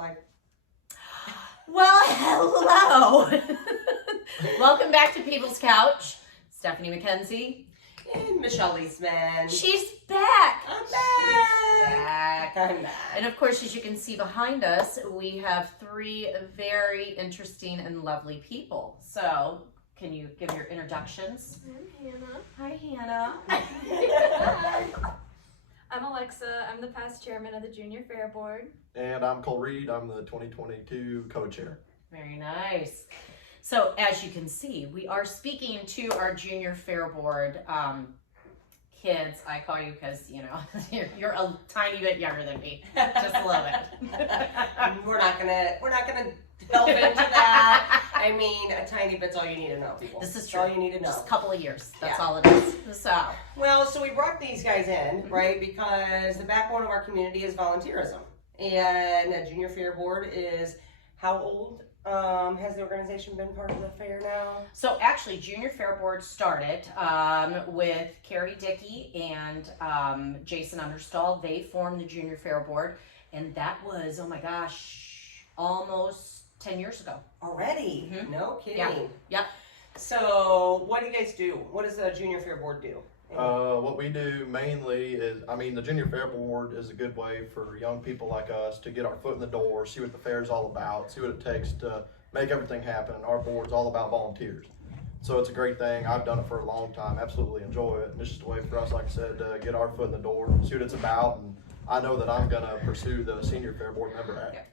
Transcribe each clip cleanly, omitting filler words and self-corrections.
like? Well, hello. Welcome back to People's Couch. Stephanie McKenzie. And Michelle Leesman. She's back. I'm back. I'm back. And of course, as you can see behind us, we have three very interesting and lovely people. So, can you give your introductions? I'm Hannah. Hi, Hannah. Hi. I'm Alexa. I'm the past chairman of the Junior Fairboard. And I'm Cole Reed. I'm the 2022 co-chair. Very nice. So as you can see, we are speaking to our Junior Fairboard kids. I call you because, you know, you're a tiny bit younger than me. Just a little bit. We're not gonna delve into that. I mean, a tiny bit's all you need to know, people. This is That's true. all you need to know. Just a couple of years. That's Yeah. all it is. So. Well, so we brought these guys in, right, because the backbone of our community is volunteerism. And the Junior Fair Board is, how old has the organization been part of the fair now? So actually, Junior Fair Board started with Carrie Dickey and Jason Understall. They formed the Junior Fair Board, and that was, oh my gosh, almost 10 years ago. Already? Mhm. No kidding. Yeah. Yep. So, what do you guys do? What does the Junior Fair Board do? What we do mainly is, the Junior Fair Board is a good way for young people like us to get our foot in the door, see what the fair is all about, see what it takes to make everything happen. And our board's all about volunteers. So it's a great thing. I've done it for a long time, absolutely enjoy it. And it's just a way for us, like I said, to get our foot in the door, see what it's about. And I know that I'm going to pursue the Senior Fair Board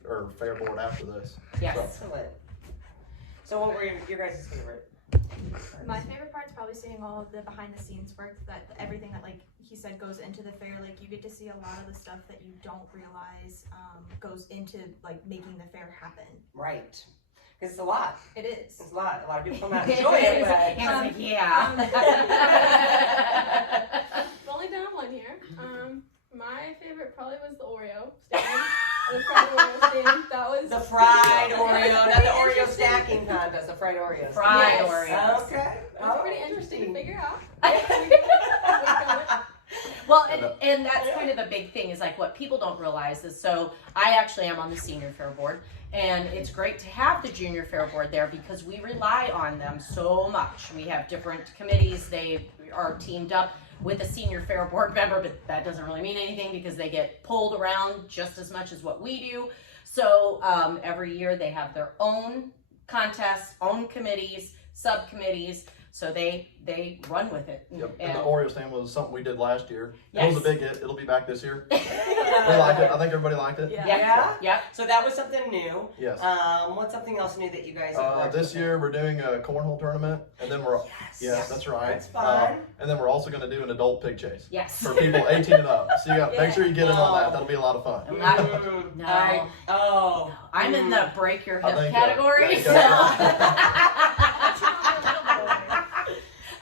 or Fair Board after this. Yes. So. Excellent. So, what were your guys' favorite? My favorite part's probably seeing all of the behind the scenes work, that everything that, like he said, goes into the fair. Like, you get to see a lot of the stuff that you don't realize goes into like making the fair happen. Right. Because it's a lot. It is. It's a lot. A lot of people come out and enjoy it, but Hannah's like, yeah. Only down one here. My favorite probably was the Oreo stand. The fried Oreo stand. That was the fried Oreo, not the Oreo stacking contest, the fried Oreos. Fried Yes. Oreos. Okay. It was pretty interesting to figure out. Well, and that's kind of a big thing is like what people don't realize is, so I actually am on the Senior Fair Board, and it's great to have the Junior Fair Board there because we rely on them so much. We have different committees. They are teamed up with a Senior Fair Board member, but that doesn't really mean anything because they get pulled around just as much as what we do. So every year they have their own contests, own committees, subcommittees, so they run with it. Yep. And the Oreo stand was something we did last year. Yes. It was a big hit. It'll be back this year. We like it. I think everybody liked it. Yeah. Yep. So that was something new. Yes. What's something else new that you guys have brought This to the year we're doing a cornhole tournament, and then we're Yes. that's right. That's fun. And then we're also going to do an adult pig chase Yes. for people 18 and up. So you got make sure you get in on that. That'll be a lot of fun. I'm fair? not- No. I'm in the break your I hip think, category. yeah, you So.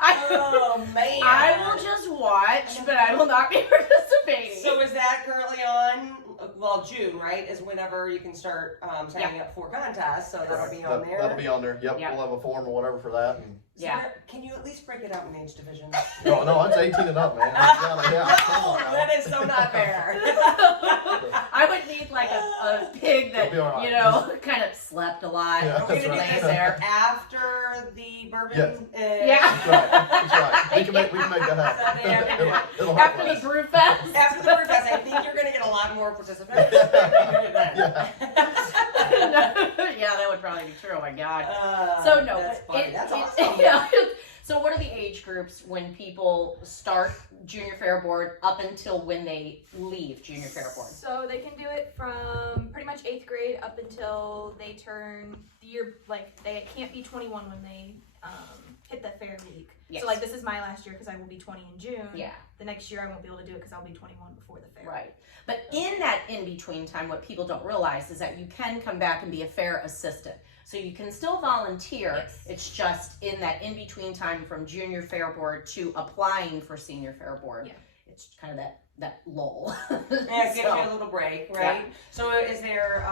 Oh man. I will just watch, but I will not be participating. So is that currently on? Well, June, right? Is whenever you can start signing up for contests. So that'll be on there. That'll be on there. Yep. Yeah. We'll have a form or whatever for that. And So Yeah. can you at least break it out in age division? no, it's 18 and up, man. Yeah, come Oh, on now. that is so not fair. I would need like a pig that, You'll be all right. you know, kind of slept a lot. Yeah, Are we gonna do That's this right. there. after the bourbon? Yeah. That's right. That's right. We can make that happen. It'll After happen. the brew fest. After the brew fest, I think you're going to get a lot more participants. Yeah. Yeah, that would probably be true. Oh my God. So So no, that's but funny. That's awesome. you know, so what are the age groups when people start Junior Fair Board up until when they leave Junior Fair Board? So they can do it from pretty much 8th grade up until they turn the year, like they can't be 21 when they hit the fair week. Yes. So like this is my last year because I will be 20 in June. Yeah. The next year I won't be able to do it because I'll be 21 before the fair. Right. But in that in-between time, what people don't realize is that you can come back and be a fair assistant. So you can still volunteer. Yes. It's just in that in-between time from Junior Fair Board to applying for Senior Fair Board. Yeah. It's kind of that lull. Yeah, it gives So- you a little break, right? So is there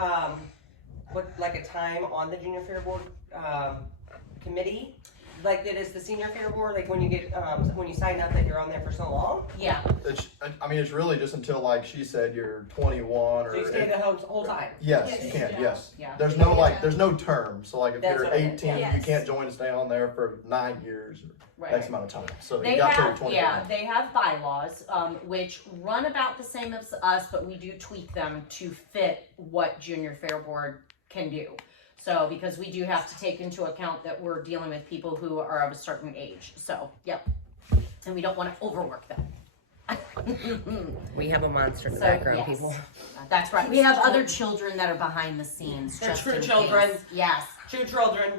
like a time on the Junior Fair Board committee like it is the Senior Fairboard, like when you get, when you sign up that you're on there for so long? Yeah, It's really just until, like she said, you're 21 So you or. stay the whole time? Yes, you can, yes. yeah. There's no, like, there's no term, so like if That's you're what I meant, 18, yeah. you can't join and stay on there for 9 years or X Right. amount of time, so They you got to have, 21. yeah, they have bylaws, which run about the same as us, but we do tweak them to fit what Junior Fairboard can do. So, because we do have to take into account that we're dealing with people who are of a certain age, so, yep. And we don't wanna overwork them. We have a monster in the So, background, yes. people. That's right, we have other children that are behind the scenes, They're just true in children. case. Yes. True children.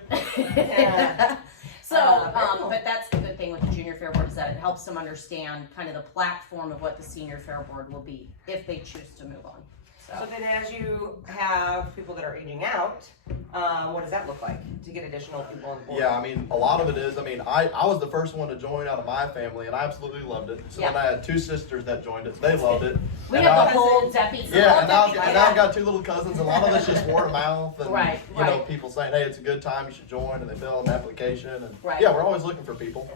So, very cool. but that's the good thing with the Junior Fair Board is that it helps them understand kind of the platform of what the Senior Fair Board will be if they choose to move on. So then as you have people that are aging out, what does that look like to get additional people on board? Yeah, I mean, a lot of it is, I mean, I was the first one to join out of my family, and I absolutely loved it. So then I had 2 sisters that joined it, they loved it. We And have I- the whole Deppy. Yeah, and now I've got 2 little cousins. A lot of it's just word of mouth, and Right, you know, right. people saying, "Hey, it's a good time. You should join," and they fill out an application. And Right. yeah, we're always looking for people.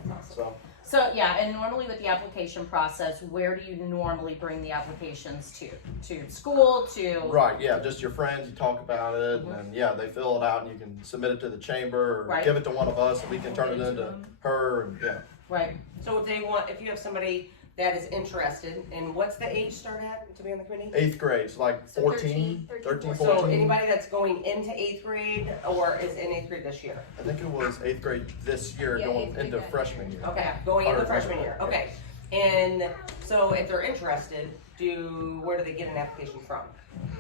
So yeah, and normally with the application process, where do you normally bring the applications to? To school, to? Right, yeah, just your friends. You talk about it, and yeah, they fill it out, and you can submit it to the chamber or Right. give it to one of us, and we can turn it into her. And yeah, Right. So if you have somebody that is interested, and what's the age start at to be on the committee? 8th grade, so like So 13, 13, So 14. anybody that's going into 8th grade or is in 8th grade this year? I think it was 8th grade this year, Yeah, going 8th grade into that freshman year. Okay, going into Or freshman year, yeah. okay. And so if they're interested, where do they get an application from?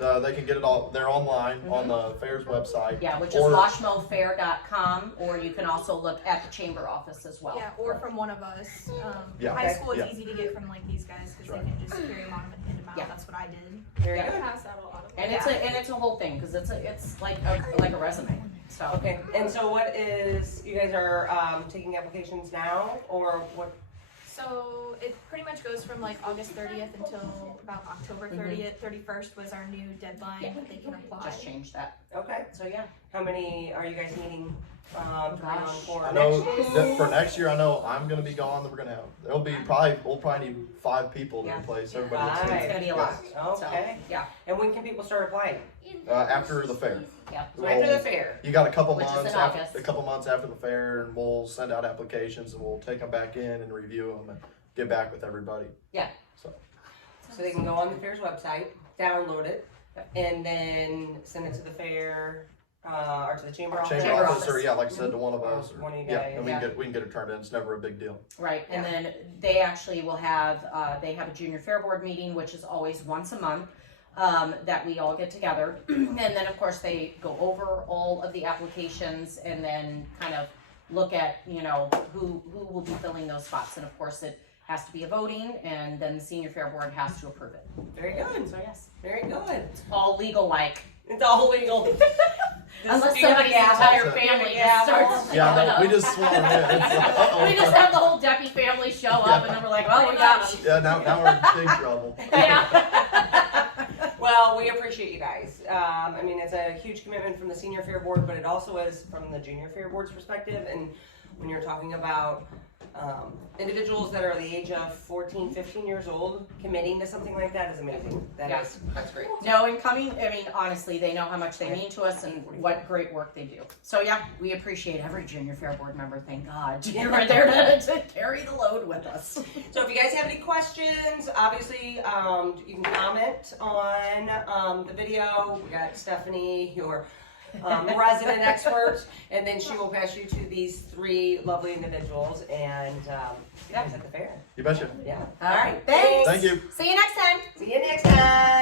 They can get it all. They're online on the fair's website. Yeah, which is Or- washmofair.com, or you can also look at the chamber office as well. Yeah, or from one of us. Yeah. High school is Yeah. easy to get from like these guys because Right. they can just carry them on and hand them out. Yeah. That's what I did. Very Yeah. good. Pass out a lot of And it's a whole thing because it's like a resume. So Okay, and so you guys are taking applications now, or what? So it pretty much goes from like August 30th until about October 30th. 31st was our new deadline Yeah. that they can apply. just change that. Okay, So yeah. how many are you guys needing to bring on Gosh. for I know next year? that for next year, I know I'm gonna be gone. Then we're gonna have. We'll probably need 5 people to Yeah. replace everybody. Five. It's gonna be a lot. Okay, So, yeah. and when can people start applying? After the fair. Yeah. So after the fair. You got a couple Which is months in after August. the fair, and we'll send out applications, and we'll take them back in and review them and get back with everybody. So they can go on the fair's website, download it, and then send it to the fair, or to the chamber office. Chamber office, or yeah, like I said, to one of us, or One of you yeah, guys, and yeah. we can get it turned in. It's never a big deal. Right, and then they actually will have, they have a Junior Fair Board meeting, which is always once a month, that we all get together. And then, of course, they go over all of the applications and then kind of look at, you know, who will be filling those spots. And of course, it has to be a voting, and then the Senior Fair Board has to approve it. Very good, So yes, very good. all legal-like. It's all legal. Unless Do you have a somebody's gavel? entire Do you family have a just gavel? starts. Yeah, showing no, up. we just swung in. Uh-oh. We just have the whole Deppy family show up, and then we're like, well, we got them. Yeah, now we're in big trouble. Yeah. Well, we appreciate you guys. I mean, it's a huge commitment from the Senior Fair Board, but it also is from the Junior Fair Board's perspective. And when you're talking about individuals that are the age of 14, 15 years old, committing to something like that is amazing. That's great. No, and coming, I mean, honestly, they know how much they mean to us and what great work they do. So yeah, we appreciate every Junior Fair Board member, thank God. You're right there to carry the load with us. So if you guys have any questions, obviously you can comment on the video. We got Stephanie, your resident expert, and then she will pass you to these 3 lovely individuals, and see you guys at the fair. You betcha. Yeah. All right, thanks. Thank you. See you next time. See you next time.